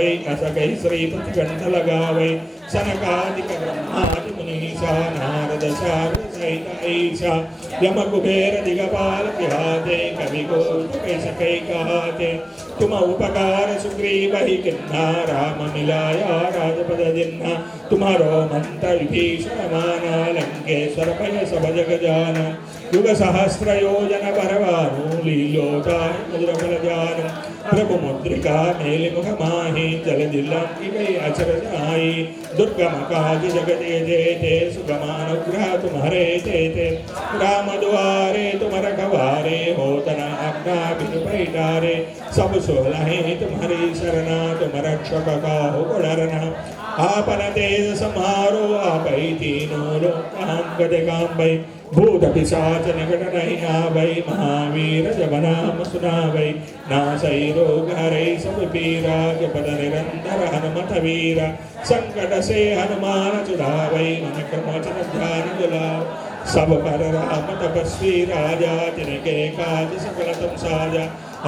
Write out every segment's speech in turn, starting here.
वै असकै श्रीपतिकण्ठलगावै सनकादिक ब्रह्मादि मुनीशा नारद शारद सहित ऐशा यमकुबेर दिगपाल विहाते कविकोटकैसकैकहाते तुम उपकार सुग्रीव ही किन्ना राम मिलाया राजपद जिन्ना तुम्हारो मंत्र विभीषण माना लंकेश्वर भय सब जग जाना युग सहस्र योजन परवानु लीलोचार मुद्र फल जानु प्रभु मुद्रिका मेल मुख माहि जल दिल्लंघि गई अचर जाई दुर्गम काज जगत जेते सुगमानुग्रह तुम्हारे तेते राम द्वारे तुम रखवारे होतना आज्ञा बिनु पैठारे सब सोलहे तुम्हारी शरणा तुम रक्षक काहु को डरना आपन तेज समारो आपै तीनों लोकां गदगांबै भूत पिशाच निकट नहीं आवै महावीर जब नाम सुनावै नासै रोग हरै सब पीरा जपत निरंतर हनुमत वीरा संकट से हनुमान छुड़ावै मन क्रम वचन ध्यान दुलाव सब पर राम तपस्वी राजा तिनके काज सकल तुम साजा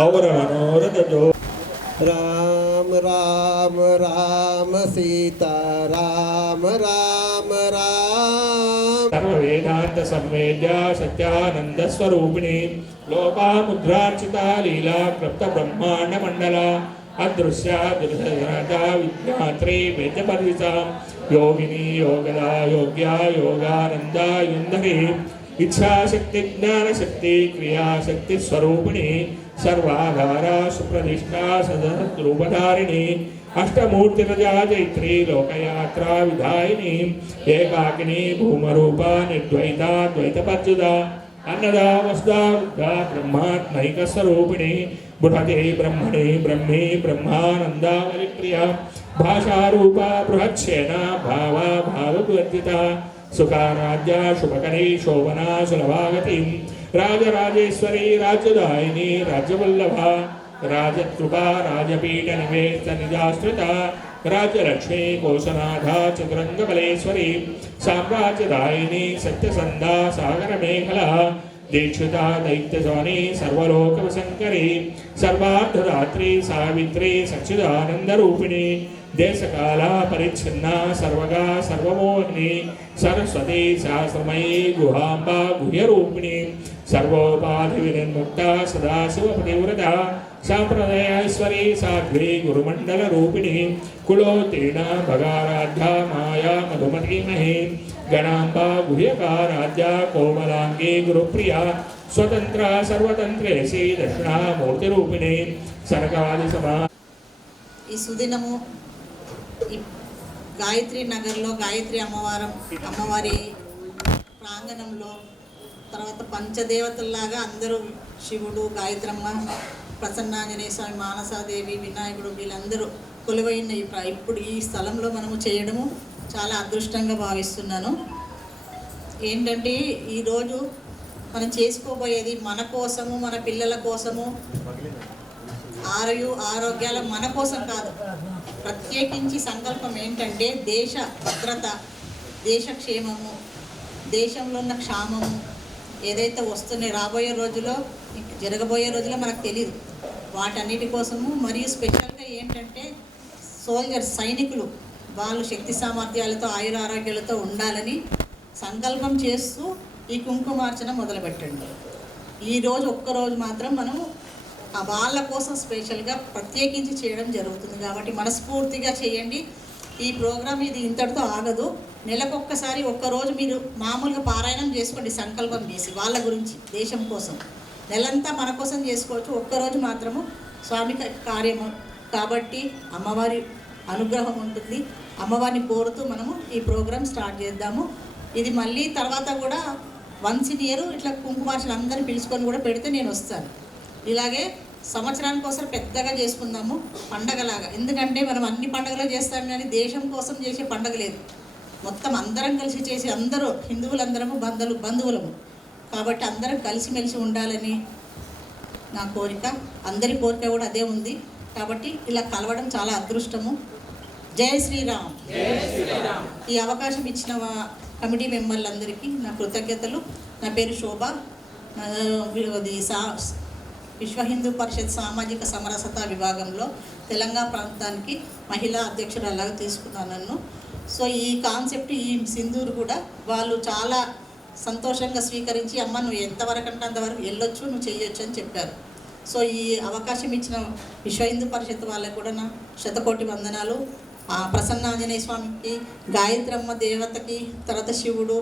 और मनोरथ जो राम राम राम सीता राम राम राम सर्व वेदांत संवेद्या सत्यानंद स्वरूपिणी लोपामुद्रार्चिता लीला क्लृप्त ब्रह्मांड मंडला अदृश्या दुर्धरता विज्ञात्री वेदपरिसा योगिनी योगदा योग्या योगानंदा युंधरी इच्छा शक्ति ज्ञान शक्ति क्रिया शक्ति स्वरूपिणी सर्वाधारा सुप्रतिष्ठा सदरूपधारिणी अष्टमूर्तिरजा जैत्री लोकयात्रा विधायिनी एकाकिनी भूमरूपा निर्द्वैता द्वैतपज्जुदा अन्नदा वसुदा वृद्धा ब्रह्मात्मैक स्वरूपिणी बृहते ब्रह्मणे ब्रह्मे ब्रह्मानंदा प्रिया भाषारूपा बृहच्छेना भावा भाववर्जिता सुखाराध्या शुभकरी शोभना सुलभागती राजराजेश्वरी राज्यदायिनी राज्यवल्लभा राजकृपा राजपीठ निवेश निजाश्रिता राज्यलक्ष्मी कोशनाथा चतुरंगबलेश्वरी साम्राज्यदायिनी सत्यसंधा सागर मेखला दीक्षिता दैत्यसोनी सर्वलोकवशंकरी सर्वार्थदात्री सावित्री सच्चिदानंदरूपिणी देशकाला परिच्छिन्ना सर्वगा सर्वमोहिनी सरस्वती शास्त्रमयी गुहांबा गुह्यरूपिणी सर्वोपाधि विनिर्मुक्ता सदाशिवपतिव्रता सांप्रदायेश्वरी साध्वी गुरुमंडल रूपिणी कुलोत्तीर्णा भगाराध्या माया मधुमतीमही गणांबा गुह्यकाराध्या कोमलांगी गुरुप्रिया स्वतंत्रा सर्वतंत्रेसी दक्षिणामूर्तिरूपिणी सरकादि समा ఈ సుదినము ఈ గాయత్రి నగర్లో గాయత్రి అమ్మవారి ప్రాంగణంలో తర్వాత పంచదేవతల్లాగా అందరూ శివుడు గాయత్రమ్మ ప్రసన్నాంజనేయ స్వామి మానసాదేవి వినాయకుడు వీళ్ళందరూ కొలువైన ఇప్పుడు ఈ స్థలంలో మనము చేయడము చాలా అదృష్టంగా భావిస్తున్నాను. ఏంటంటే ఈరోజు మనం చేసుకోబోయేది మన కోసము మన పిల్లల కోసము ఆరోగ్యాల మన కోసం కాదు. ప్రత్యేకించి సంకల్పం ఏంటంటే దేశ భద్రత, దేశ క్షేమము, దేశంలో ఉన్న క్షామము ఏదైతే వస్తున్నాయి రాబోయే రోజుల్లో జరగబోయే రోజుల్లో మనకు తెలియదు. వాటన్నిటి కోసము మరియు స్పెషల్గా ఏంటంటే సోల్జర్స్ సైనికులు వాళ్ళు శక్తి సామర్థ్యాలతో ఆయుర ఆరోగ్యాలతో ఉండాలని సంకల్పం చేస్తూ ఈ కుంకుమార్చన మొదలుపెట్టండి. ఈరోజు ఒక్కరోజు మాత్రం మనం వాళ్ళ కోసం స్పెషల్గా ప్రత్యేకించి చేయడం జరుగుతుంది కాబట్టి మనస్ఫూర్తిగా చేయండి. ఈ ప్రోగ్రాం ఇది ఇంతటితో ఆగదు. నెలకొక్కసారి ఒక్కరోజు మీరు మామూలుగా పారాయణం చేసుకోండి సంకల్పం చేసి వాళ్ళ గురించి దేశం కోసం. నెలంతా మన కోసం చేసుకోవచ్చు, ఒక్కరోజు మాత్రము స్వామి కార్యము కాబట్టి అమ్మవారి అనుగ్రహం ఉంటుంది. అమ్మవారిని కోరుతూ మనము ఈ ప్రోగ్రాం స్టార్ట్ చేద్దాము. ఇది మళ్ళీ తర్వాత కూడా వన్స్ ఇన్ ఇయర్ ఇట్లా కుంకుమార్చలు అందరినీ పిలుచుకొని కూడా పెడితే నేను వస్తాను. ఇలాగే సంవత్సరానికి ఒకసారి పెద్దగా చేసుకుందాము పండగలాగా. ఎందుకంటే మనం అన్ని పండుగలు చేస్తాం కానీ దేశం కోసం చేసే పండగ లేదు. మొత్తం అందరం కలిసి చేసి అందరూ హిందువులందరము బంధువులము కాబట్టి అందరం కలిసిమెలిసి ఉండాలని నా కోరిక. అందరి కోరిక కూడా అదే ఉంది కాబట్టి ఇలా కలవడం చాలా అదృష్టము. జై శ్రీరామ్. ఈ అవకాశం ఇచ్చిన కమిటీ మెంబర్లందరికీ నా కృతజ్ఞతలు. నా పేరు శోభ. విశ్వ హిందూ పరిషత్ సామాజిక సమరసత విభాగంలో తెలంగాణ ప్రాంతానికి మహిళా అధ్యక్షురాలాగా తీసుకున్నాను నన్ను. సో ఈ కాన్సెప్ట్, ఈ సింధూరు కూడా వాళ్ళు చాలా సంతోషంగా స్వీకరించి, అమ్మ నువ్వు ఎంతవరకు అంటే అంతవరకు వెళ్ళొచ్చు, నువ్వు చెయ్యొచ్చు అని చెప్పారు. సో ఈ అవకాశం ఇచ్చిన విశ్వ హిందూ పరిషత్ వాళ్ళకు కూడా నా శతకోటి వందనాలు. ప్రసన్నాంజనేయ స్వామికి, గాయత్రమ్మ దేవతకి, తర్వాత శివుడు,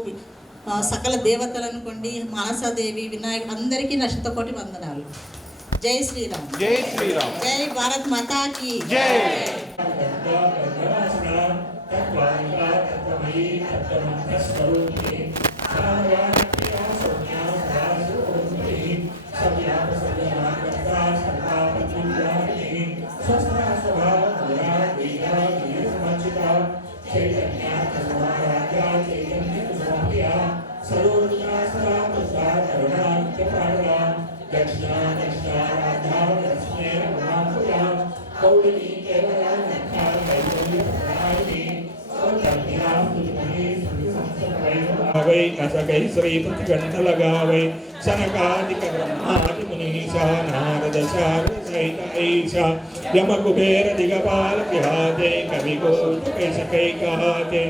సకల దేవతలను కొండి, మానసాదేవి, వినాయకుడు అందరికీ నా శతకోటి వందనాలు. జై శ్రీరామ్. జై శ్రీరామ్. జై భారత్ మాతా కీ జై. वै असकै श्रीपतिकण्ठलगावै सनकादिक ब्रह्मादि मुनीशा नारद शारदसहित ऐषा यमकुबेर दिगपाल विहाते कविकोटकैसकैकहाते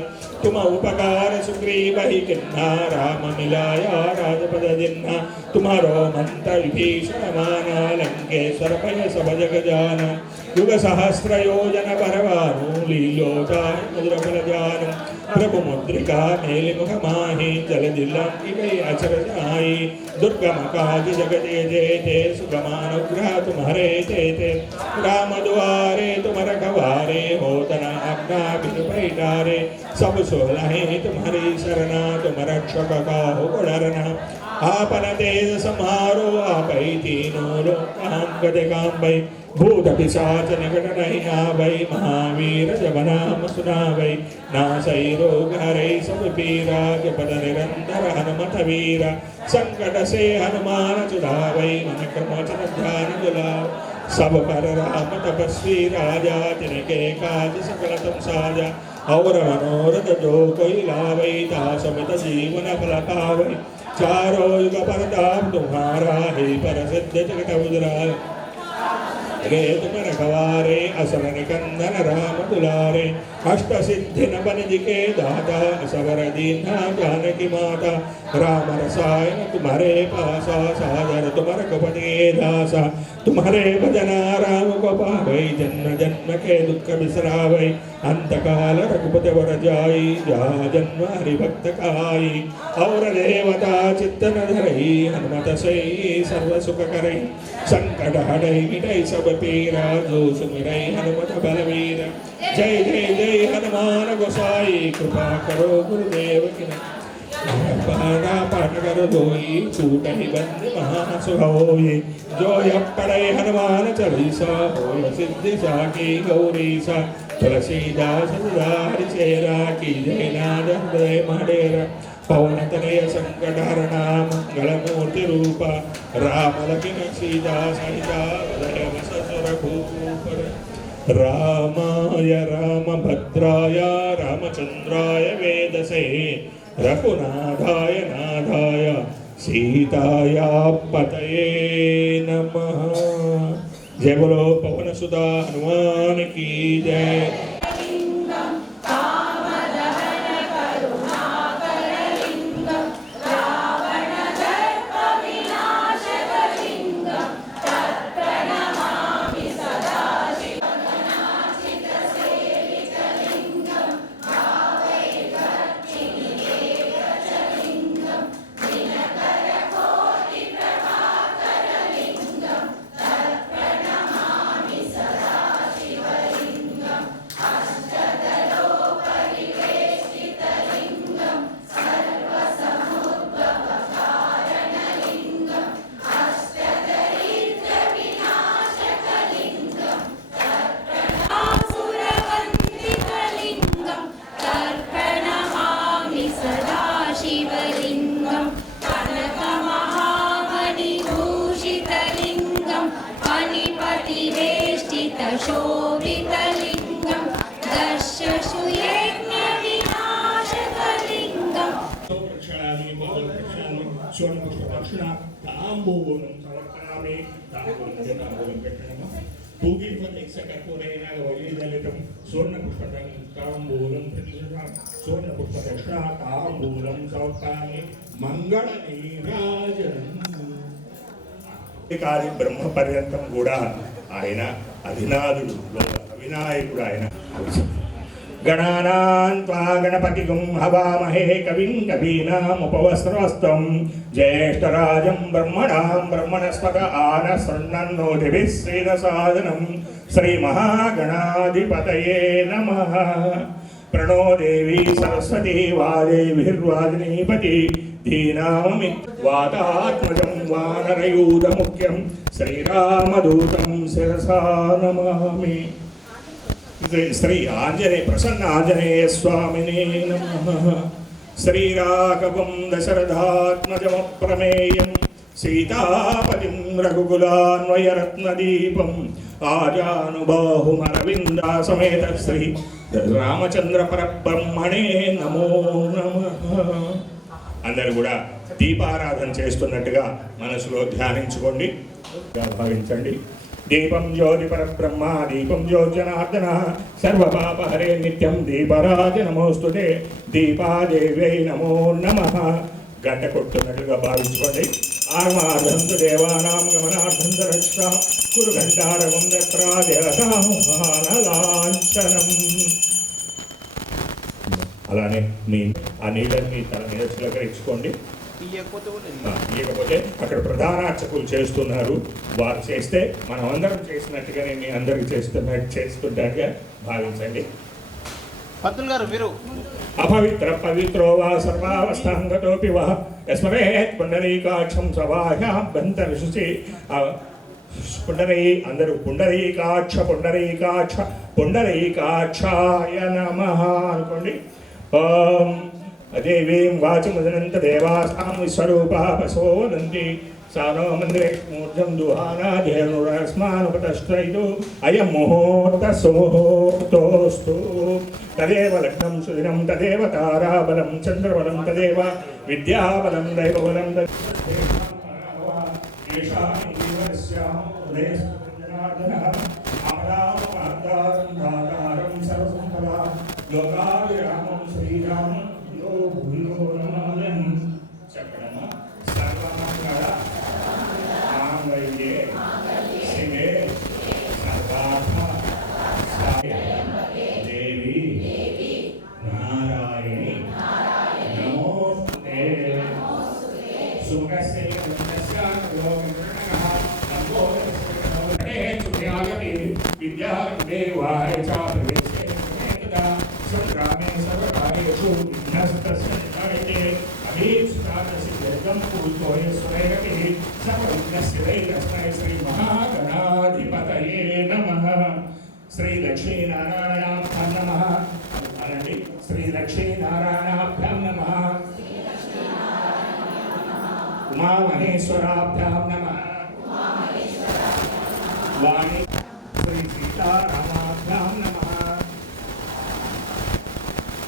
तुम उपकार सुग्रीव ही किन्ना राम मिलाया राजपद जिन्ना तुम्हारो मंत्र विभीषण माना लंकेश्वर भय सब जग जाना युग सहस्र योजन परवानु लीलोता मधुर फल जान प्रभु मुद्रिका मेलि मुख माहि जल दिल्ली गई अचर जाई दुर्गम काज जगत जेते सुगमानुग्रह तुम्हारे तेते राम दुआरे तुम रखवारे होतना आज्ञा बिनु पैठारे सब सोलहे तुम्हारी शरणा तुम रक्षक काहु को डरना आपन तेज समारो आपै तीनों लोकां गदे कांबै भूत पिशाच निकट नहीं आवै महावीर जब नाम सुनावै नासै रोग हरै सब पीरा जपत निरंतर हनुमत वीरा संकट से हनुमान छुड़ावै मन क्रम वचन ध्यान जुलाओ सब पर राम तपस्वी राजा तिनके काज सकल तुम साजा और मनोरथ जो कोई लावै तासमित जीवन फल पावै चारों युग परताप तुम्हारा हे प्रसिद्ध जगत उजराय रे तुम रखवारे असर निकंदन राम दुलारे अष्ट सिद्धि न बनिज के दाता सबर दीना जानकी माता राम रसायन तुम्हारे पासा सादर तुम रघुपति दासा तुम्हारे भजना राम को पावै जन्म जन्म के दुख बिसरावै अंत काल रघुपति वर जाई जा जन्म हरि भक्त काई और देवता चित्त न धरई हनुमत से सर्व सुख करई संकट हटई मिटई सब पीरा जो सुमिरई हनुमत बलवीर जय जय जय हनुमान गोसाई कृपा करो गुरुदेव की पाना पाठ कर धोई छूट ही बंद महासुख होई जो यप पढ़े हनुमान चालीसा होय सिद्धि साकी गौरीसा तुलसीदास सदारि चेरा की जय नाद हृदय मडेरा पवन तनय संकट हरणा मंगल मूर्ति रूपा राम लक्ष्मण सीता सहिता हृदय ससुर भूप रामाय रामभद्राय रामचंद्राय वेदसे रघुनाथाय नाथाय सीताया पतये नमः। जय बोलो पवन सुता हनुमान की जय। शोभितलिङ्गं दर्शशुयज्ञविनाशकलिङ्गम् ताम्बूलं समर्पयामि ताम्बूलं सकर्पूरेण वैदलितं स्वर्णपुष्पं ताम्बूलं प्रतिशतं स्वर्णपुष्पदक्षा ताम्बूलं समर्पयामि మంగళనీరాజనం. కాది బ్రహ్మ పర్యంతం కూడా ఆయన అధినాథుడు వినాయకుడు ఆయన. గణానాన్ త్వా గణపతిగం హవామహే కవిం కవీనాముపవస్త్రవస్తం జ్యేష్ఠరాజం బ్రహ్మణాం బ్రహ్మణస్పత ఆనశృణ్వన్నోతిభిः శ్రీరసాదనం. శ్రీమహాగణాధిపతయే నమః. ప్రణో దేవీ సరస్వతీ వాదేవిర్వాదినీపతి ధీనామమి వాతాత్మజం వానరయూధముఖ్యం శ్రీరామదూతం శిరసా నమామి. శ్రీ ఆంజనేయ ప్రసన్న ఆంజనేయ స్వామినే నమః. శ్రీరాఘవం దశరథాత్మజమప్రమేయం సీతాపతిం రఘుకులాన్వయరత్నదీపం ఆజానుబాహుమరవిందా సమేత శ్రీ రామచంద్ర పరబ్రహ్మణే నమో నమః. అందరూ కూడా దీపారాధన చేస్తున్నట్టుగా మనసులో ధ్యానించుకోండి, భావించండి. దీపం జ్యోతి పరబ్రహ్మ దీపం జ్యోతిజనార్దన సర్వపాపహరే నిత్యం దీపరాజ నమోస్తుతే దీపాదేవ్యై నమో నమః. గంట కొట్టున్నట్లుగా భావించుకోండి. ఆగమార్థంతు దేవానాం గమనార్థం రక్ష కురు ఘంటారవం దత్రా దేవతాంఛనం. అలానే మీ ఆ నీళ్ళని తన మీద చిలకరించుకోండి. ఇకపోతే అక్కడ ప్రధాన అర్చకులు చేస్తున్నారు, వారు చేస్తే మనం అందరం చేసినట్టుగానే మీ అందరికి చేస్తుండగా భావించండి. గారు మీరు అపవిత్ర పవిత్రో వా సర్వావస్థాంగతోపి వా యస్మరేత్ పుండరీకాక్షం సవాహ్యాభ్యంతరశుచి అందరూ పుండరీకాక్ష పుండరీకాక్ష పుండరీకాక్షాయ నమః అనుకోండి. ఓం దేవీం వాచముదనంత దేవాస్తాం విశ్వరూపా పశో వదంతి సానో మందిరేష్మూర్జం దుహానాధేనురస్మానుపతశ్చైదు అయం ముహూర్త సుముహూర్తోస్తు. తదేవ లగ్నం సుదినం తదేవ తారాబలం చంద్రబలం తదేవ విద్యాబలం దైవబలం లోకావిరామం శ్రీరామం యో భూయో నమామ్యం. చెప్పడమా సర్వమంగళ మాంగళ్యే శివే సర్వార్థ దేవి నారాయణి నమోస్తుతే. సుఖస్య విద్యాదేవాయ చాప్రవేశే సంగ్రామే సర్వకార్యేషు విఘ్నస్తస్య నివారణే అభీష్టాదసి యజ్ఞం పూజోయ స్వైరపి సర్వవిఘ్నస్య దైవస్మై శ్రీ మహాగణాధిపతయే నమః. శ్రీ లక్ష్మీనారాయణాభ్యాం నమః అనండి. శ్రీ లక్ష్మీనారాయణాభ్యాం నమః. ఉమామహేశ్వరాభ్యాం నమః. వాణి శ్రీ సీతారామాభ్యాం నమః.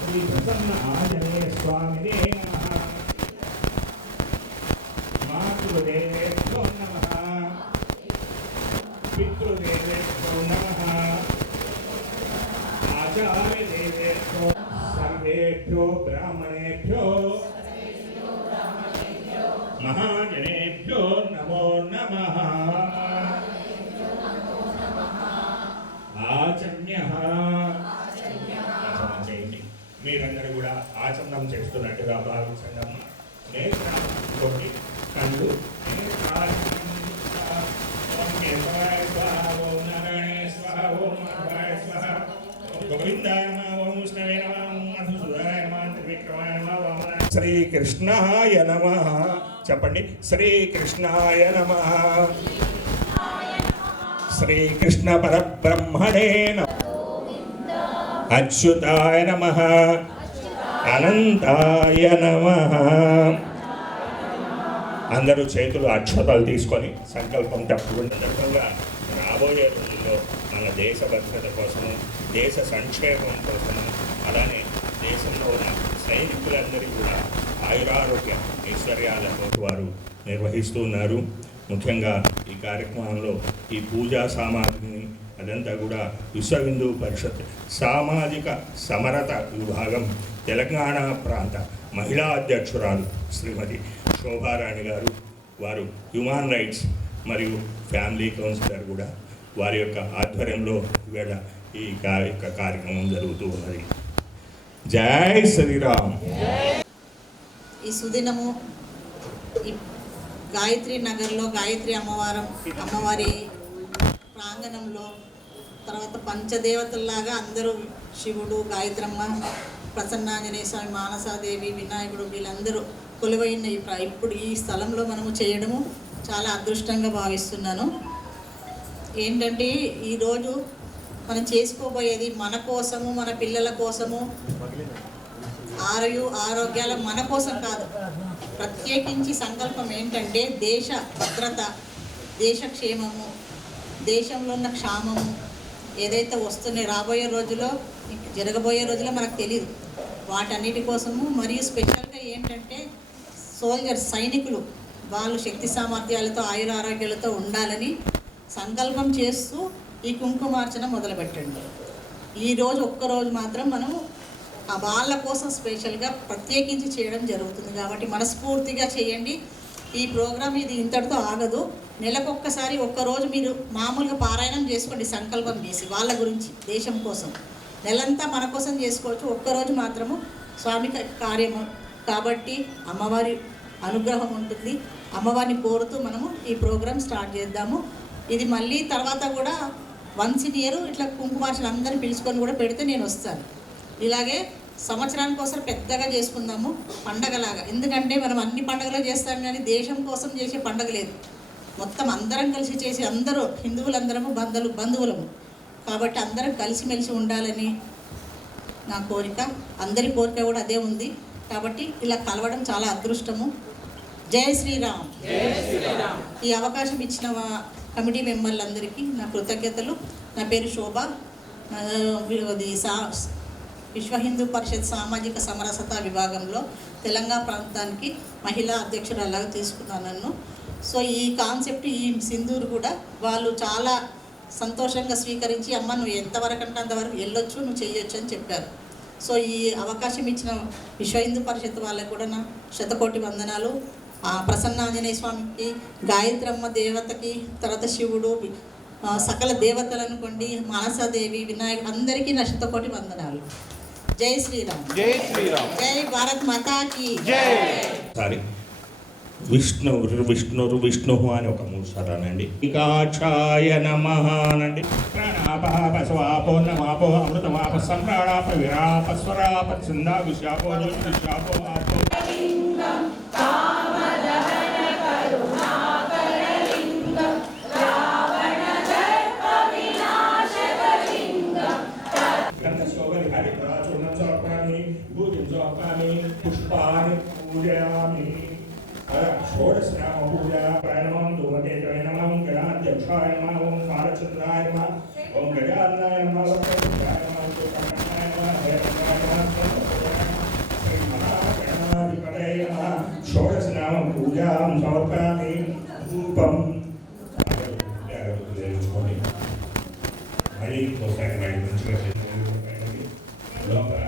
శ్రీ ప్రసన్న ఆంజనేయ స్వామినే నమః. మాతృదేవేభ్యో నమః. పితృదేవేభ్యో నమః. ఆచార్యదేవేభ్యో సర్వేభ్యో బ్రాహ్మణేభ్యో మహాజనేభ్యో నమో నమః. ఆచమ్యః. ఆచమనం చేయండి. మీరందరూ కూడా ఆచమనం చేస్తున్నట్టుగా భావించండి అమ్మా. నేత్రాలు ఇంకోటి కళ్ళు శ్రీకృష్ణాయ నమః. చెప్పండి. శ్రీకృష్ణాయ నమః. శ్రీకృష్ణ పరబ్రహ్మణే నమః. అచ్యుతాయ నమః. అనంతాయ నమః. అందరూ చేతులు అక్షతలు తీసుకొని సంకల్పం తప్పుకుంటున్నట్టుగా రాబోయే రోజుల్లో మన దేశ భద్రత కోసము, దేశ సంక్షేమం కోసము, అలానే దేశంలో ఉన్న సైనికులందరికీ కూడా ఆయురారోగ్య ఐశ్వర్యాలతో వారు నిర్వహిస్తున్నారు. ముఖ్యంగా ఈ కార్యక్రమంలో ఈ పూజా సామాగ్రిని అదంతా కూడా విశ్వ హిందూ పరిషత్ సామాజిక సమరత విభాగం తెలంగాణ ప్రాంత మహిళా అధ్యక్షురాలు శ్రీమతి శోభారాణి గారు, వారు హ్యూమన్ రైట్స్ మరియు ఫ్యామిలీ కౌన్సిలర్ కూడా, వారి యొక్క ఆధ్వర్యంలో ఇవాళ ఈ కార్యక్రమం జరుగుతూ ఉన్నది. జై శ్రీరామ్. ఈ సుదినము ఈ గాయత్రి నగర్లో గాయత్రి అమ్మవారి ప్రాంగణంలో, తర్వాత పంచదేవతల్లాగా అందరూ శివుడు, గాయత్రమ్మ, ప్రసన్నాంజనేయ స్వామి, మానసాదేవి, వినాయకుడు వీళ్ళందరూ కొలువైన ఇప్పుడు ఈ స్థలంలో మనము చేయడము చాలా అదృష్టంగా భావిస్తున్నాను. ఏంటంటే ఈరోజు మనం చేసుకోబోయేది మన కోసము, మన పిల్లల కోసము, ఆరోగ్యాల మన కోసం కాదు. ప్రత్యేకించి సంకల్పం ఏంటంటే దేశ భద్రత, దేశ క్షేమము, దేశంలో ఉన్న క్షామము ఏదైతే వస్తున్నాయి రాబోయే రోజుల్లో, జరగబోయే రోజుల్లో మనకు తెలియదు. వాటన్నిటి కోసము మరియు స్పెషల్గా ఏంటంటే సోల్జర్స్, సైనికులు వాళ్ళు శక్తి సామర్థ్యాలతో ఆయురారోగ్యాలతో ఉండాలని సంకల్పం చేస్తూ ఈ కుంకుమార్చన మొదలుపెట్టండి. ఈరోజు ఒక్కరోజు మాత్రం మనము వాళ్ళ కోసం స్పెషల్గా ప్రత్యేకించి చేయడం జరుగుతుంది కాబట్టి మనస్ఫూర్తిగా చేయండి. ఈ ప్రోగ్రాం ఇది ఇంతటితో ఆగదు. నెలకొక్కసారి ఒక్కరోజు మీరు మామూలుగా పారాయణం చేసుకోండి సంకల్పం చేసి వాళ్ళ గురించి, దేశం కోసం. నెలంతా మన కోసం చేసుకోవచ్చు, ఒక్కరోజు మాత్రము స్వామి కార్యము కాబట్టి అమ్మవారి అనుగ్రహం ఉంటుంది. అమ్మవారిని కోరుతూ మనము ఈ ప్రోగ్రాం స్టార్ట్ చేద్దాము. ఇది మళ్ళీ తర్వాత కూడా వన్స్ ఇన్ ఇయర్ ఇట్లా కుంకుమార్చన అందరిని పిలుచుకొని కూడా పెడితే నేను వస్తాను. ఇలాగే సంవత్సరానికి ఒకసారి పెద్దగా చేసుకుందాము పండగలాగా. ఎందుకంటే మనం అన్ని పండుగలు చేస్తాం కానీ దేశం కోసం చేసే పండగ లేదు. మొత్తం అందరం కలిసి చేసి, అందరూ హిందువులందరము బంధువులము కాబట్టి అందరం కలిసిమెలిసి ఉండాలని నా కోరిక. అందరి కోరిక కూడా అదే ఉంది కాబట్టి ఇలా కలవడం చాలా అదృష్టము. జై శ్రీరామ్. ఈ అవకాశం ఇచ్చిన కమిటీ మెంబర్లందరికీ నా కృతజ్ఞతలు. నా పేరు శోభ. విశ్వ హిందూ పరిషత్ సామాజిక సమరసత విభాగంలో తెలంగాణ ప్రాంతానికి మహిళా అధ్యక్షురాలాగా తీసుకున్నాను నన్ను. సో ఈ కాన్సెప్ట్, ఈ సింధూరు కూడా వాళ్ళు చాలా సంతోషంగా స్వీకరించి, అమ్మ నువ్వు ఎంతవరకు అంటే అంతవరకు వెళ్ళొచ్చు, నువ్వు చేయొచ్చు అని చెప్పారు. సో ఈ అవకాశం ఇచ్చిన విశ్వ హిందూ పరిషత్ వాళ్ళకు కూడా నా శతకోటి వందనాలు. ప్రసన్నాంజనేయ స్వామికి, గాయత్రమ్మ దేవతకి, తర్వాత శివుడు, సకల దేవతలు అనుకోండి, మానసాదేవి, వినాయకుడు అందరికీ నా శతకోటి వందనాలు. జై శ్రీరామ్. జై శ్రీరామ్. జై భారత్ మాతాకి జై. సారీ, విష్ణు అని ఒక 3 సార్లు అనండి. కాక్షాయ నమః అనండి. ప్రాణాపాప స్వాపో నమాపో అమృతమాప సంప్రాణాప విరాప స్వరాప చిందా విశాపో విశాపో ఆపో పుష్పాన్ని పూజయామి. షోడశనామ పూజ. ప్రణవం ధూమకేతవే నమః, గణాధ్యక్షాయ నమః, ఓం కాలచంద్రాయ నమః, ఓం గజాననాయ నమః, వక్రతుండాయ నమః, సూర్యకాంతాయ నమః, హేరంగాయ నమః, శ్రీ మహాగణాధిపతయే నమః. షోడశనామ పూజాం సమర్పయామి. ధూపం తెలుసుకోండి. మళ్ళీ ఒకసారి మళ్ళీ మంచిగా లోపల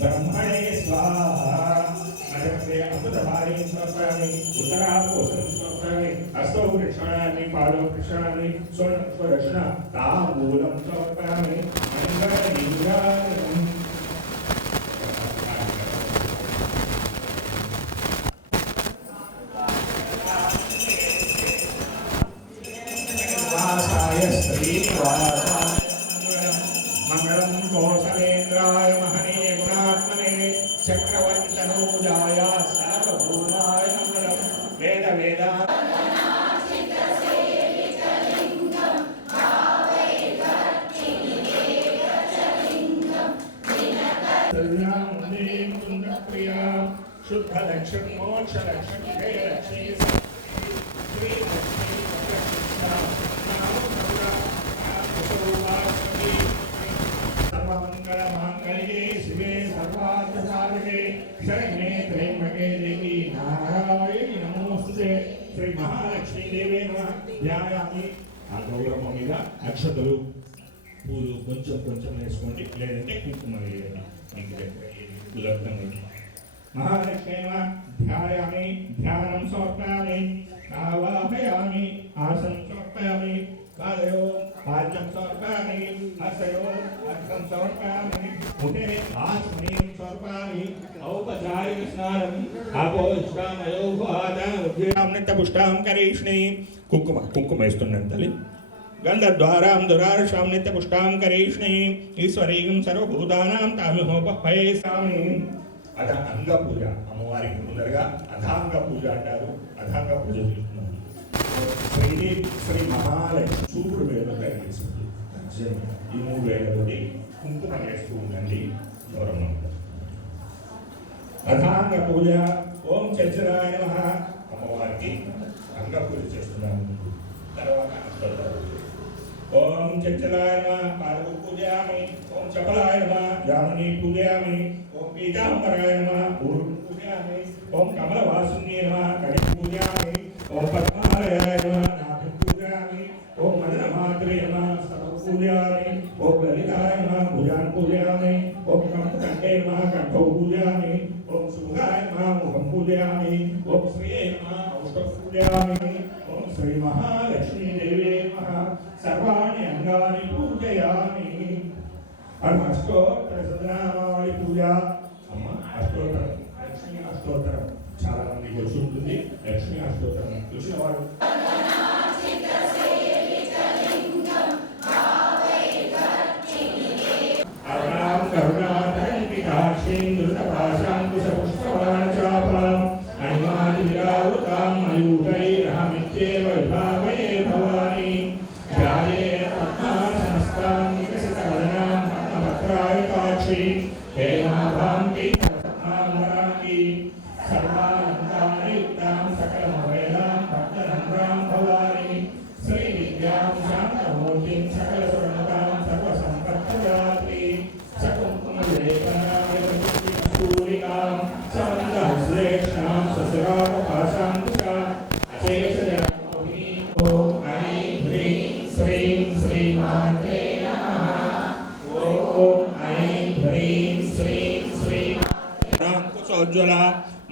ब्रह्मणे स्वाहा अमृतभारी समर्पयामि उत्तरापोषं समर्पयामि हस्तौ प्रक्षालयामि पादौ प्रक्षालयामि स्वदर्शना ताम्बूलं समर्पयामि मङ्गलनीराजनम् वासाय श्रीनिवासाय मंगलम कौसलेन्द्राय महनीय गुणात्मने चक्रवर्तनूजाय सार्वभौमाय मंगलम वेद वेदा शुद्ध लक्ष्मी मोक्ष लक्ष्मी जय लक्ष्मी श्री लक्ष्मी మహాలక్ష్మీదేవే నమః ధ్యాయామి. ఆ గౌరవం మీద అక్షతలు పూలు కొంచెం కొంచెం వేసుకోండి, లేదంటే కుంకుమ వేయండి. మీకు దగ్గర మహాలక్ష్మీ ధ్యాయామి, ధ్యానం సమర్పయామి, ఆవాహయామి, ఆసనం సమర్పయామి, పాదయో పాద్యం సమర్పయామి, హస్తయో అర్థం సమర్పయామి, ముఖే ఆచమనీయం సమర్పయామి, ఔపచారిక స్నానం ఆపోష్టామయో నిత్య పుష్టాం కరీష్ణి. కుంకుమ వేస్తున్నాను తల్లి. గంధద్వారాం దురార్షాం నిత్య పుష్టాం కరీష్ణి. ఈశ్వరీం సర్వభూతానాం తామిహోపహయేసామి. అద అంగ పూజ, అమ్మవారికి ముందరగా అధాంగ పూజ అంటారు. అధాంగ పూజ చేస్తున్నాం. శ్రీ మహాలక్ష్మి చూపుడు వేలు తయారు చేసుకుంది. ఈ 3 వేలతోటి కుంకుమ వేస్తూ ఉండండి. గౌరవం అధాంగ పూజ. ఓం చర్చరాయ నమః. అమ్మవారికి అంగ పూజ చేస్తున్నాము. తర్వాత ఓం చంచలాయ నమః పాదం పూజయామి. ఓం చపలాయ నమః జామని పూజయామి. ఓం పీతాంబరాయ నమః ఊరుం పూజయామి. ఓం కమలవాసున్యే నమః కడి పూజయామి. ఓం పద్మాలయాయ నమః నాభి పూజయామి. ఓం మదనమాత్రే నమః సర్వ పూజయామి. ఓం లలితాయ నమః భుజాన్ పూజయామి. ఓం కంఠే నమః కంఠౌ పూజయామి. ఓం శుభాయ నమః ముఖం పూజయామి. ఓం శ్రీయే నమః ఔషధ పూజయామి. ఓం శ్రీ మహాలక్ష్మీ దేవే నమః సర్వాణి అంగాని పూజయామి. అష్టోత్తర సదనామావళి పూజ. అమ్మ అష్టోత్తరం, లక్ష్మీ అష్టోత్తరం చాలా మంది తెలిసి ఉంటుంది. లక్ష్మీ అష్టోత్తరం తెలిసిన వారు అరుణాం కరుణాతరంకితాక్షేంద్రపాశాంకుశపుష్పబాణచాపాం అణిమాది విరావృతాం మయూఖైరహమిత్యేవ విభావయే భవాని. ధ్యాయే పద్మాసనస్తాం వికసితవదనాం పద్మపత్రాయతాక్షి హేమాభాం పీతాంబరాంగి సర్వాలంకారయుక్తాం సకలమవేదాం భక్తనంద్రాం భవాని. శ్రీ విద్యాం శాంతమూర్తిం సకల సువర్ణతాం సర్వసంపత్ప్రదాత్రి సకుంకుమలేఖనాం సమందహస్లేక్షణాం సశరాపపాశాంకుశాం అశేషజనమోహినీ. ఓం ఐం హ్రీం శ్రీం శ్రీమాత్రే నమః. ఓం ఐం హ్రీం శ్రీం శ్రీమాత్రేజ్వల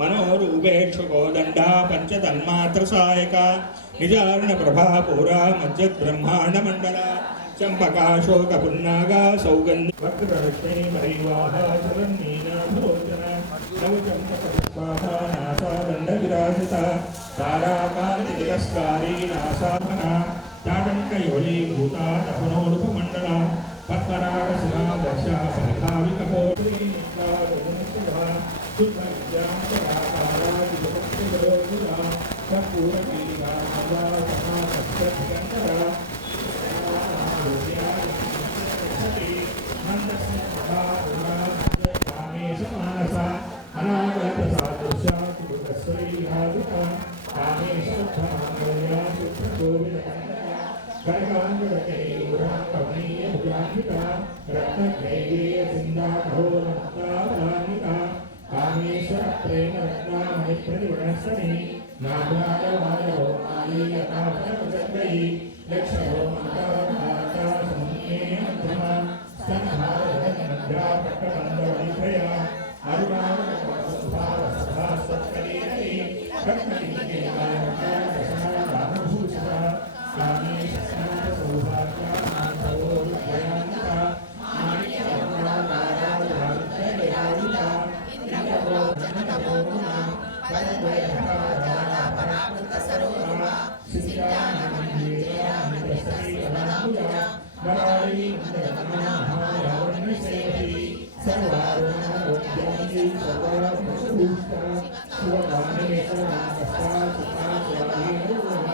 మనోరూపేక్షకోదండ పంచతన్మాత్ర సాయక నిజారణ ప్రభా పూరా మజ్జద్బ్రహ్మాండ మండల చంపకాశోక పున్నాగా సౌగంధి వక్రలక్ష్మీ పరివాహ చలన్నీనాభోజన నవచంపక పుష్పాహ నాసాదండ విరాజిత తారాకాంతి తిరస్కారీ నాసాధన చాటంకయోళీ భూతా తపనోరుపమండల పద్మరాగ శిలా దర్శ పరిభావికపోత్రీ శుద్ధ విద్యాంతరాకారాజిపక్షిగరోజురా కర్పూరకీలా సదా సమాసత్యంతరా కామేశ్వర ప్రేమ రత్నామణి ప్రతివనస్సని నాగాయవాయో ఆలీయతాపరమజగ్గయి లక్ష్మో మంత్రమాతా సమున్యేన మధ్యమ స్తనభారతనద్రా పట్టబంధవనిభయ అరుణావసభాసత్కలీనై రత్ననికేకాయకారసనాభూషిత కామేశ స్నాత సౌభాగ్యానాథోరుభయాన్విత మాణిక్యవరాధారాధారిత ఇంద్రవో జననవో గుణ పరద్వయభావజాలాపరాకృత సరోరుమ సిద్ధానమందిరామిత్రశ్రీవరాంబుజ వరాళీ మందగమనాహారావణ్యసేవతి సర్వారుణవోద్యాని సర్వభూష్ట శివకామేశ్వరాకస్తా సుఖాస్వాధీనోమ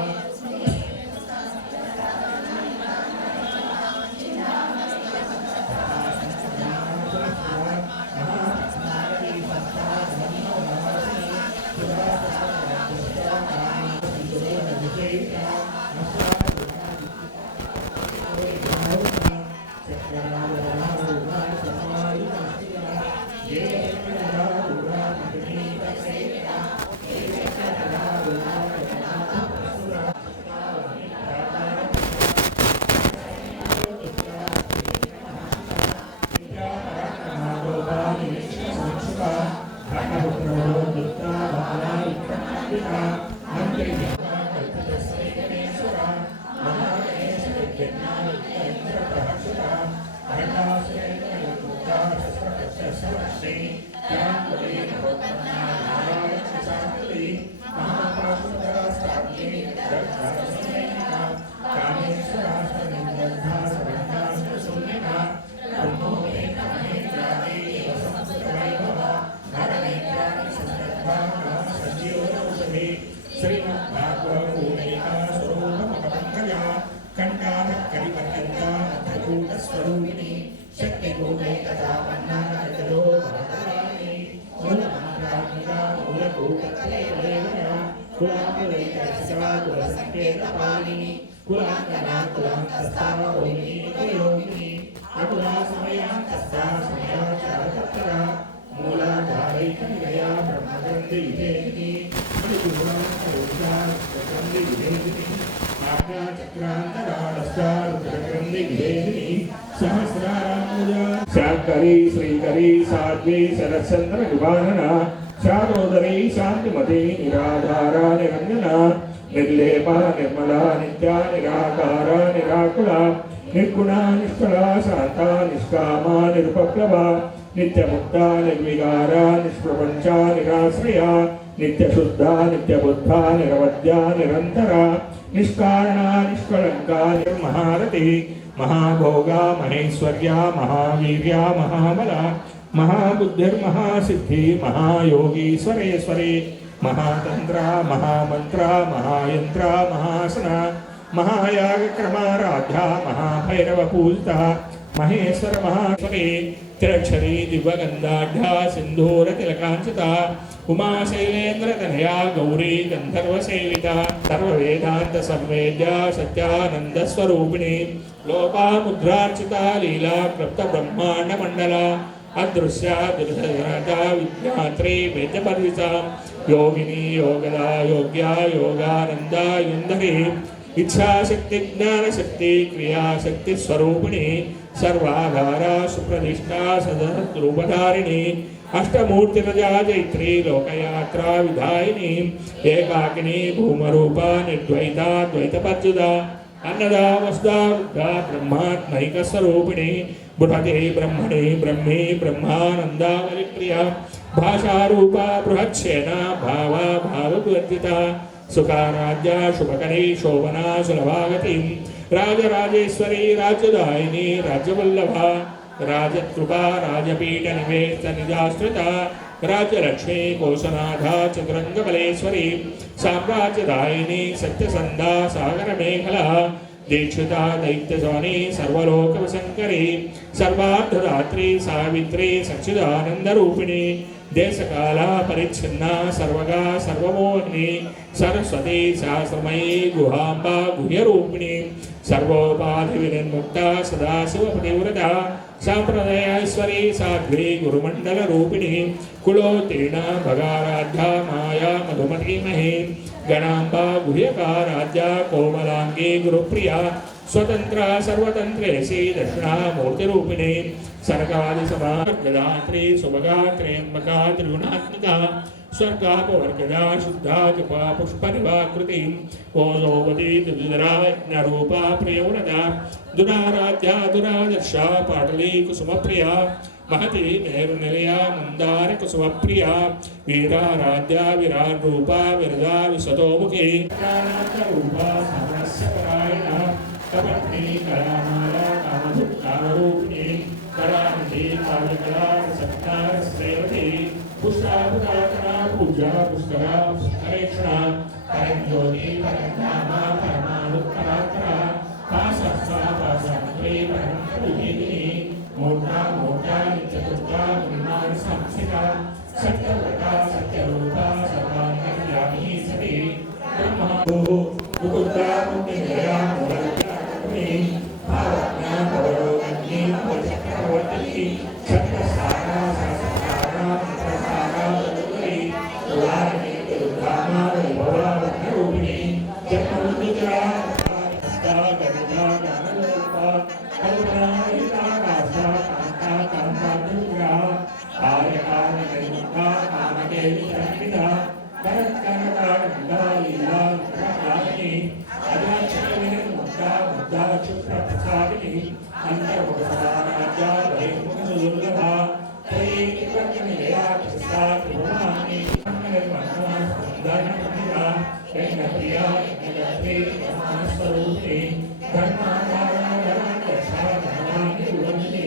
स्वरूपिणी शक्तिभूतैकता वन्नानकजो भरतराणि मूलमन्त्रात्मिका मूलभूतत्रयदेवता कुलाम्बुदैकस्या कुलसङ्केतपालिनी कुलाङ्गना कुलान्तस्था ओमिनी कुलोमिनी अकुला समयान्तस्था समयाचारतत्परा मूलाधारैकनिलया ब्रह्मग्रन्थिविभेदिनी मणिपुराणसौख्याग्रन्थिविभेदिनी आज्ञाचक्रान्तराडस्तारुद्रग्रन्थिविभेदिनी सहस्राराम्बुजा शाकरी श्रीकरी साध्वी शरच्चन्द्र निवारणा शारोदरी शान्तिमती निराधारा निरञ्जना निर्लेपा निर्मला नित्या निराकारा निराकुला निर्गुणा निष्कला शांता निष्कामा निरुपप्लवा नित्यमुक्ता निर्विकारा निष्प्रपंचा निराश्रया नित्यशुद्धा नित्यबुद्धा निरवद्या निरंतरा निष्कारणा निष्कलंका निर्महारती महाभोगा महेश्वर्या महावीर्या महाबला महाबुद्धिर्महासिद्धि महायोगीश्वरेश्वरी महातंत्रा महामंत्रा महायंत्रा महासना महायागक्रमाराध्या महाभैरवपूजिता महेश्वर महाश्वरी तिरक्षरी दिव्यगंधाढ्या सिंधूरतिलकांचिता उमाशैलेन्द्रतनया गौरी गंधर्वसेविता सर्ववेदांत संवेद्या सत्यानंदस्वरूपिणी लोपामुद्रार्चिता लीला क्लृप्त ब्रह्मांड मंडला अदृश्या दुर्धराजा विद्यात्री वेदपर्विता योगिनी योगदा योग्या योगानंदा युंधरी इच्छाशक्ति ज्ञानशक्ति क्रियाशक्ति स्वरूपिणी सर्वाधारा सुप्रतिष्ठा सदरूपधारिणी अष्टमूर्तिरजा जैत्री लोकयात्रा विधायिनी एकाकिनी भूमरूपा निर्द्वैता द्वैतपद्युता अन्नदा वसुधा वृद्धा ब्रह्मात्मैक स्वरूपिणी बृहते ब्रह्मणे ब्रह्मे ब्रह्मानंदावलिप्रिया भाषारूपा बृहच्छेना भावा भाववर्जिता सुखाराध्या शुभकरी शोभना सुलभागती राजराजेश्वरी राज्यदायिनी राज्यवल्लभा राजकृपा राजपीठ निवेश निजाश्रिता राज्यलक्ष्मी कोशनाथा चतुरंगबलेश्वरी साम्राज्यदायिनी सत्यसंधा सागर मेखला दीक्षिता दैत्यजोनी सर्वलोकवशंकरी सर्वार्धदात्री सावित्री सच्चिदानंदरूपिणी देशकाला परिच्छिन्ना सर्वगा सर्वमोहिनी सरस्वती शास्त्रमयी गुहांबा गुह्यरूपिणी सर्वोपाधि विनिर्मुक्ता सदाशिवपतिव्रता सांप्रदायेश्वरी साध्वी गुरुमंडल रूपिणी कुलोत्तीर्णा भगाराध्या माया मधुमती मही गणांबा गुह्यकाराध्या कोमलांगी गुरुप्रिया स्वतंत्रा सर्वतंत्रेशी दक्षिणामूर्तिरूपिणी सर्गादिसमार्गदात्री सुभगा त्र्यंबका त्रिगुणात्मिका स्वर्गापवर्गदा शुद्धा जपा पुष्पनिवाकृति ओजोवती द्विजराज्ञरूपा प्रियव्रता दुराराध्या दुरादर्शा पाटली कुसुमप्रिया महती मेरुनिलया मंदार कुसुमप्रिया वीराराध्या विराट्रूपा विरजा विशतोमुखी रूपा समरस्यपरायणा कपट्नी कलामाला कामधुक्कामरूपिणी करानिधि काव्यकला सत्कारश्रेवती पुष्टाभुताकरा पूजा पुष्करा पुष्करेक्षणा परञ्ज्योति परञ्धामा परमानुत्तरात्रा पाशस्वा पाशात्रे परमपूजिनी मोटा मोटा नित्यदुर्गा मुनिमान संस्थिता सत्यव्रता सत्यरूपा सर्वान्तर्यामिनी सती ब्रह्मा मुकुन्दा मुक्तिदया मूलज्ञानकर्मी भावज्ञा भवरोगज्ञी भवचक्रवर्ती सत्यसारा सहस्रसारा सहस्रसारा वदुरी उदाहरणी दुर्गामा वैभवा वज्ञरूपिणी जन्ममृत्युजया हस्ता गरुडा ज्ञानरूपा कल्पनायिता काष्ठा कान्ता कान्तानुग्रहा आर्यकारणकैमुखा कामकेली रक्षिता करत्कनका गंगा लीला विग्रहारिणी अजाक्षरविनिर्मुक्ता मुद्दा क्षुप्रप्रसादिनी अन्तर्मुखसदाराज्या बहिर्मुखसुदुर्लभा त्रयीनिवर्तनिलया कृष्णा त्रिभुवनानि निर्मणा धनप्रिया यज्ञप्रिया यज्ञत्री ब्रह्मस्वरूपिणी धर्माधारा धर्मदक्षा धर्मानि विवन्दिनी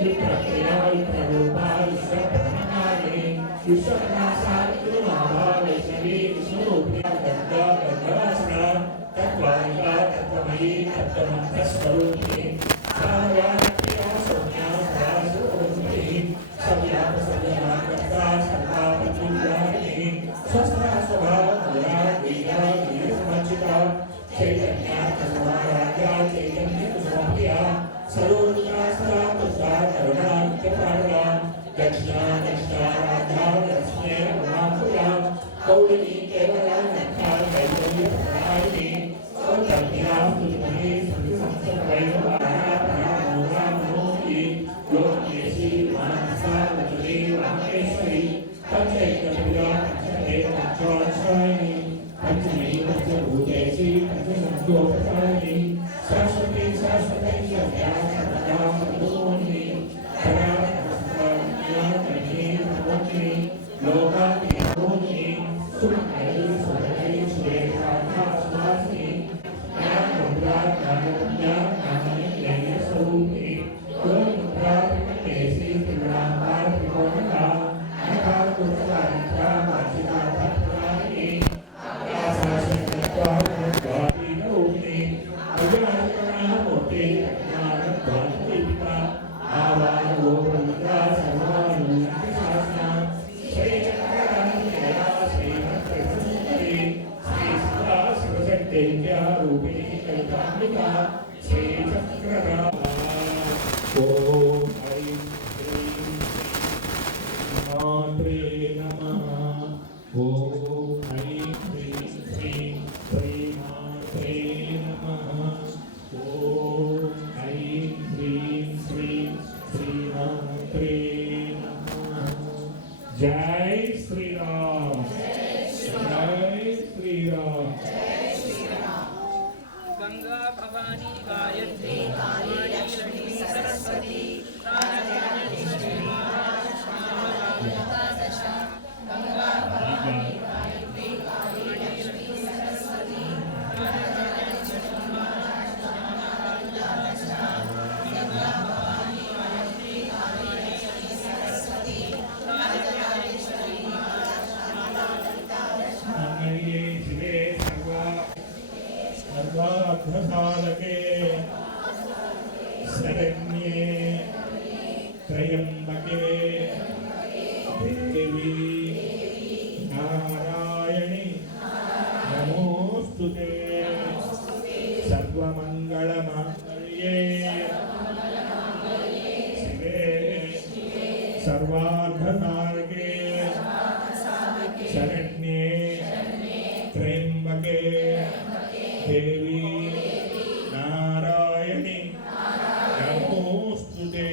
विप्रक्रिया विप्ररूपा विश्वप्रथमकारिणी विश्वप्रकाशा गुरुमाभा वैष्णवी विष्णुरूपिणी गंगा गंगासना तत्त्वानिका तत्त्वमयी तत्त्वमन्त्रस्वरूपिणी सामगानप्रिया जय श्री राम, जय श्री राम। गंगा भवानी गायत्री वाणी लक्ष्मी सरस्वती राजराजेश्वरी गंगा भवानी गायत्री वाणी लक्ष्मी सरस्वती गंगा भवानी गायत्री वाणी लक्ष्मी सरस्वती राजराजेश्वरी मंगल्ये शिवे सर्वार्थसाधके शरण्ये त्र्यंबके देवी नारायणी नमोस्तुते सर्वमंगलमांगल्ये शिवे सर्वार्थसाधके शरण्ये त्र्यंबके देवी नारायणी नमोस्तुते।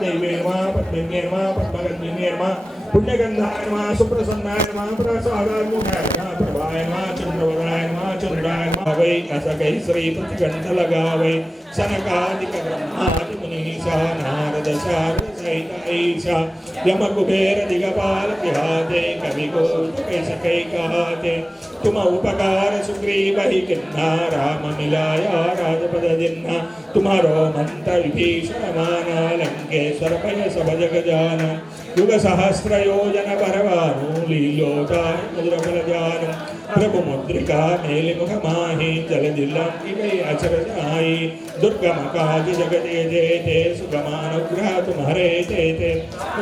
देवे नमः पद्मिन्ये नमः पद्मगन्धिन्ये नमः पुण्यगन्धाय नमः सुप्रसन्नाय नमः प्रसादान्मुखाय नमः प्रभाय नमः चन्द्रवदनाय नमः चन्द्राय नमः वै असकै श्री प्रतिकण्ठ लगावै सनकादिक ब्रह्मादि मुनीसा नारद शारद सहित ईशा यम कुबेर दिगपाल विहाते कवि कोशकै कहाते तुम उपकार सुग्रीव ही किन्ना राम मिलाया राजपद जिन्ना तुम्हारो मंत्र विभीषण माना लंकेश्वर भय सब जग जाना युग सहस्र योजन परवानु लीलोताय मधुर फल जान प्रभु मुद्रिका मेलि मुख माहि जल दिल्लंघि गई अचरज आई दुर्गम काज जगत जेते सुगमानुग्रह तुम्हारे तेते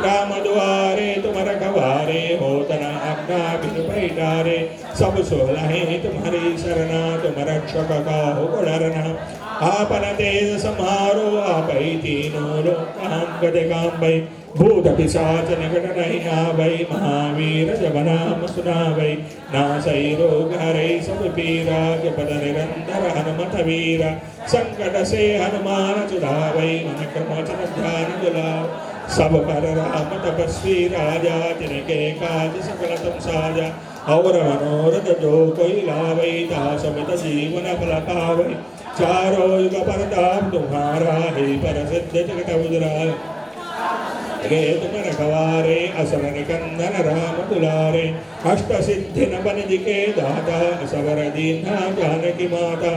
राम दुआरे तुम रखवारे होत न आज्ञा बिनु पैठारे सब सोलहि तुम्हारी शरणा तुम रक्षक काहु को डरना आपन तेज समारो आपै तीनों लोकां गति कांबै भूत पिशाच निकट नहीं आवै महावीर जब नाम सुनावै नासै रोग हरै सब पीरा जपत निरंतर हनुमत वीरा संकट से हनुमान छुड़ावै मन क्रम वचन ध्यान दिलाओ सब पर राम तपस्वी राजा तिनके काज सकल तुम साजा और मनोरथ जो कोई लावै दासमित जीवन फल पावै चारों युग परताप तुम्हारा है प्रसिद्ध जगत उजराय रे तुम रखवारे असर निकंदन राम दुलारे अष्ट सिद्धि नवन दिके दाता सबर दीना जानकी माता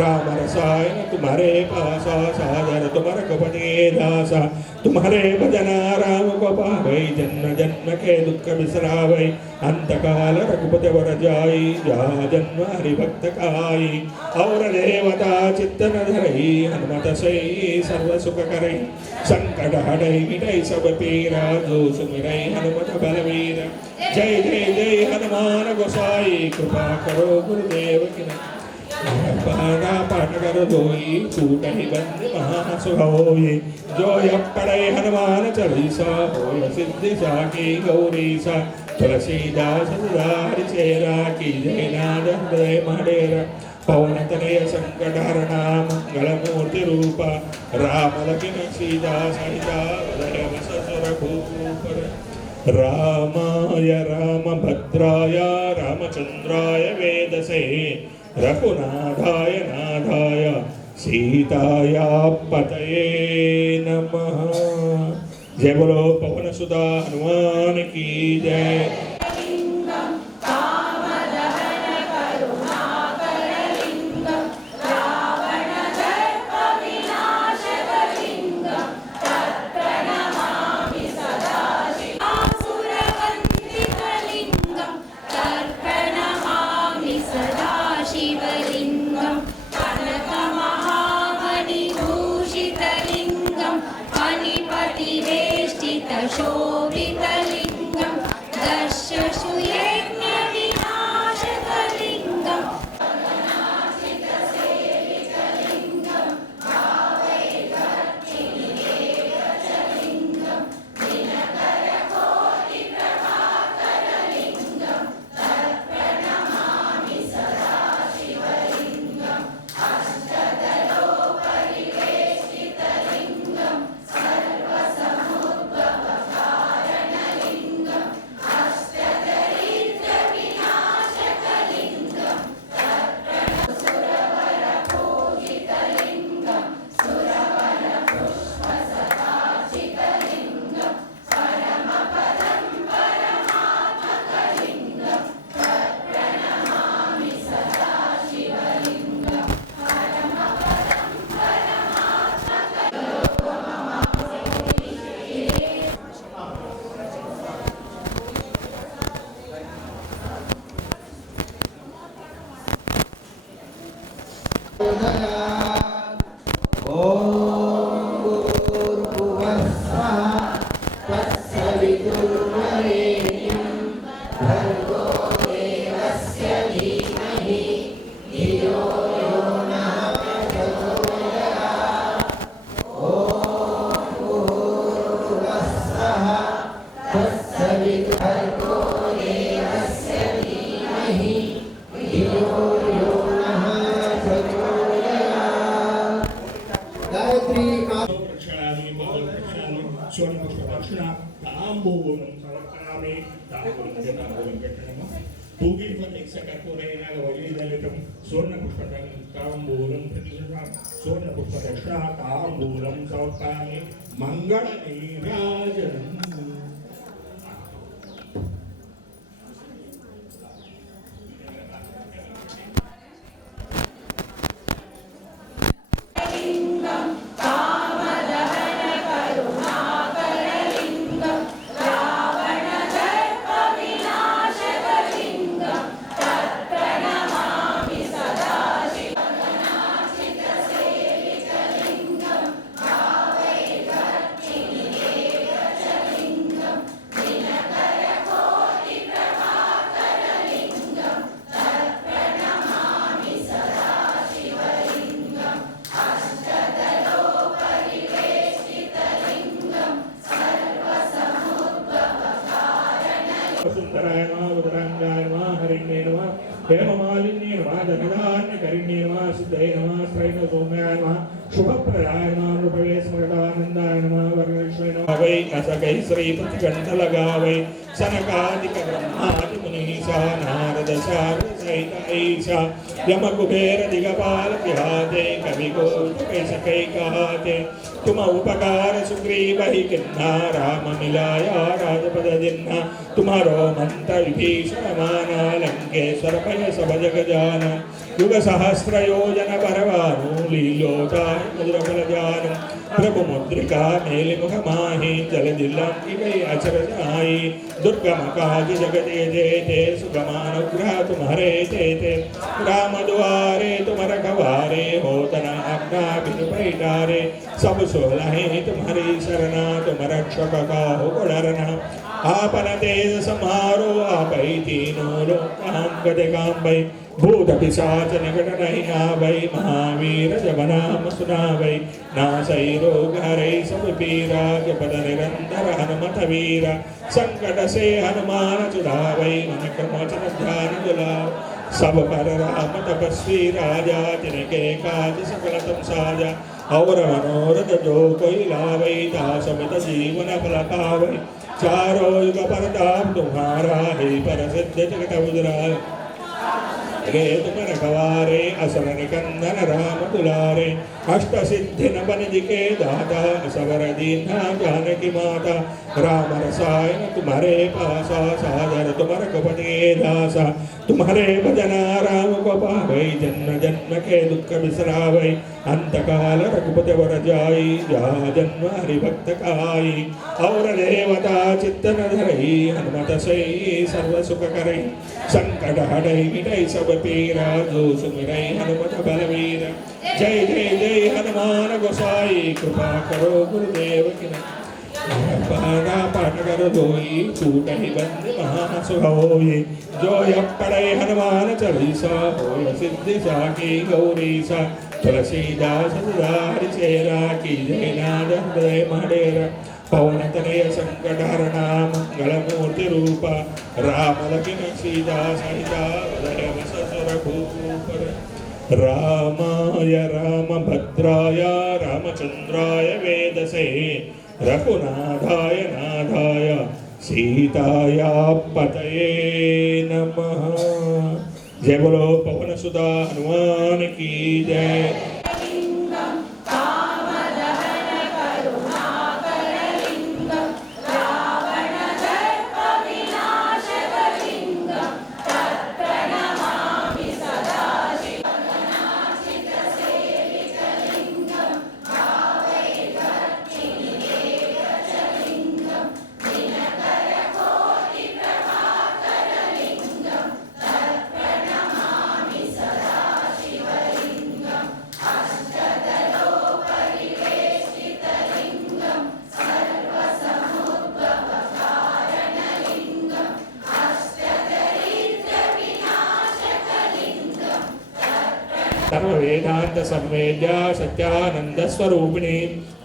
राम रसायन तुम्हारे पासा सादर तुम रघुपति दासा तुम्हारे भजना राम को पावै जन्म जन्म के दुख बिसरावै अंत काल रघुपति वर जाई जा जन्म हरि भक्त काई और देवता चित्तन धरई हनुमत से सर्व सुख करई संकट हटई मिटई सब पीरा जो सुमिरई हनुमत बलवीर जय जय जय हनुमान गोसाई कृपा करो गुरुदेव की पाठकर धोई सूटहि बंद महासुहोई जो यप पढ़े हनुमान चालीसा होय सिद्धि साकी गौरीसा तुलसीदास सदारि चेरा की जय नाद हृदय मडेरा पवन तनय संकटहरणा मंगलमूर्ति रूपा राम लखन सीता सहिता हृदय ससुर भूपर रामाय रामभद्राय रामचंद्राय वेदसे रघुनाथाय नाथाय सीताया पतये नमः। जय बोलो पवन सुता हनुमान की जय। शोभितलिङ्गं दशशुयज्ञविनाशकलिङ्गं गगनाचितसेवितलिङ्गं भावैकर्तिनिवेकचलिङ्गं दिनकरकोटिप्रभाकरलिङ्गं तत्प्रणमामि सदा शिवलिङ्गम् अष्टदलोपरिवेष्टितलिङ्गं मंगल नीराजनम। सुंदराय नमः उदरांगाय नमः हरिण्ये नमः हेममालिन्ये नमः धनधान्यकरिण्ये नमः सिद्धये नमः श्रैण सौम्याय नमः शुभप्रदाय नमः नृपवेशमगदानन्दाय नमः वरलक्ष्मी नमः वै असकै श्रीपतिकण्ठलगावै सनकादिक ब्रह्मादि मुनीसा नारद शारद सहित ऐसा यमकुबेर दिगपाल विहाते कविकोटकैसकै कहाते तुम उपकार सुग्रीव ही किन्ना राम मिलाया राजपद जिन्ना तुम्हारो मंत्र विभीषण माना लंकेश्वर भय सब जग जाना युग सहस्र योजन परवानु लीलोचार मुद्रफल जानु प्रभु मुद्रिका मेलि मुख माहि जल दिल्लंकि गई अचर जाई दुर्गम काज जगते जेते सुगमानुग्रह तुम्हारे तेते राम द्वारे तुम रखवारे होतना आज्ञा बिनु पैठारे सब सोलहे तुम्हारी शरणा तुम रक्षक काहु को डरना आपन तेज समारो आपै तीनों लोकां गते कांबै भूतपिशाच निकटनहिना वै महावीर जवनाम सुना वै नासैरोगहरै सब पीरा जपद निरंतर हनुमत वीर संकट से हनुमान छुड़ावै मन क्रम वचन ध्यान दुलाव सब पर राम तपस्वी राजा तिनके काज सकल तुम साजा और मनोरथ जो कोई लावै दास मित जीवन फल पावै चारों युग परताप तुम्हारा है पर सिद्ध जगत उजराय रे तुम रखवारे असुर निकंदन राम दुलारे अष्ट सिद्धि नवन के दाता सवर दीना जानकी माता राम रसायन तुम्हारे पासा सादर तुम रघुपति दासा तुम्हारे भजना राम को पावै जन्म जन्म के दुख बिसरावै अंत काल रघुपति वर जाई जा जन्म हरिभक्त काई और देवता चित्तन धरई हनुमत से सर्व सुख करई संकट हटई मिटई सब पीरा जो सुमिरै हनुमत बलवीर जय जय जय हनुमान गोसाई कृपा करो गुरुदेव की पाना पाठ कर दोई छूट ही बंद महासुख होई जो यप पढ़े हनुमान चालीसा होय सिद्धि साकी गौरीसा तुलसीदास सदा हरिचेरा की जय नाद हृदय मडेरा पवन तनय संकट हरणा मंगल मूर्ति रूपा राम लक्ष्मण सीता सहिता हृदय वसुर भूपर रामाय रामभद्राय रामचंद्राय वेदसे रघुनाथाय नाथाय सीताया पतये नमः। जय बोलो पवन सुता हनुमान की जय। सर्व वेदांत संवेद्या सत्यानंद स्वरूपिणी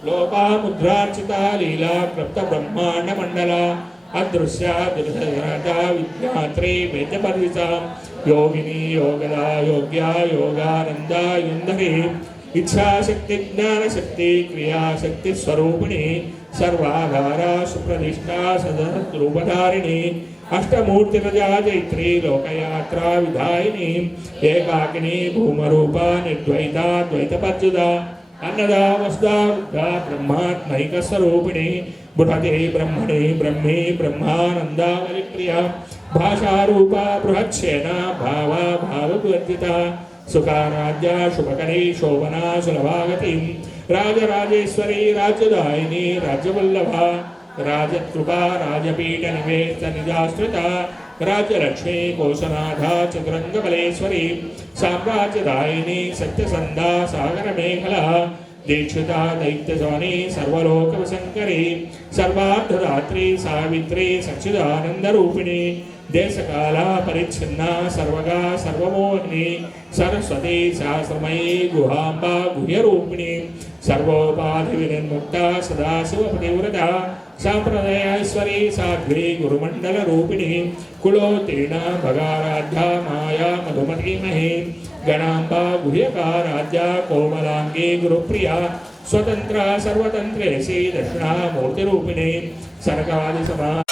लोकामुद्रार्चिता लीला क्लृप्त ब्रह्मांड मंडला अदृश्या दुर्धरता विद्यात्री वेद परिसा योगिनी योगदा योग्या योगानंदा युंधरी इच्छा शक्ति ज्ञान शक्ति क्रिया शक्ति स्वरूपिणी सर्वाधारा सुप्रतिष्ठा सदरूपधारिणी अष्टमूर्तिरजा जैत्री लोकयात्रा विधायिनी एकाकिनी भूमरूपा निर्द्वैता द्वैतपत्युदा अन्नदा वसुदा वृद्धा ब्रह्मात्मैक स्वरूपिणी बुढ़ते ब्रह्मणे ब्रह्मे ब्रह्मानंदावलिप्रिया भाषारूपा बृहच्छेना भावा भावद्वर्जिता सुखाराध्या शुभकरी शोभना सुलभागति राजराजेश्वरी राज्यदायिनी राज्यवल्लभा राजकृपा राजपीठ निवेश निजाश्रिता राज्यलक्ष्मी कोशनाथा चतुरंगबलेश्वरी साम्राज्यदायिनी सत्यसंधा सागर मेखला दीक्षिता दैत्यजवनी सर्वलोकवशंकरी सर्वार्थदात्री सावित्री सच्चिदानंदरूपिणी देशकाला परिच्छिन्ना सर्वगा सर्वमोहिनी सरस्वती शास्त्रमयी गुहांबा गुह्यरूपिणी सर्वोपाधि विनिर्मुक्ता सदाशिवपतिव्रता सांप्रदायेश्वरी साध्वी गुरुमंडल रूपिणी कुलोत्तीर्णा भगाराध्या माया मधुमती मही गणांबा गुह्यकाराध्या कोमलांगी गुरुप्रिया स्वतंत्रा सर्वतंत्रेशी दक्षिणामूर्तिरूपिणी सर्गादिसमा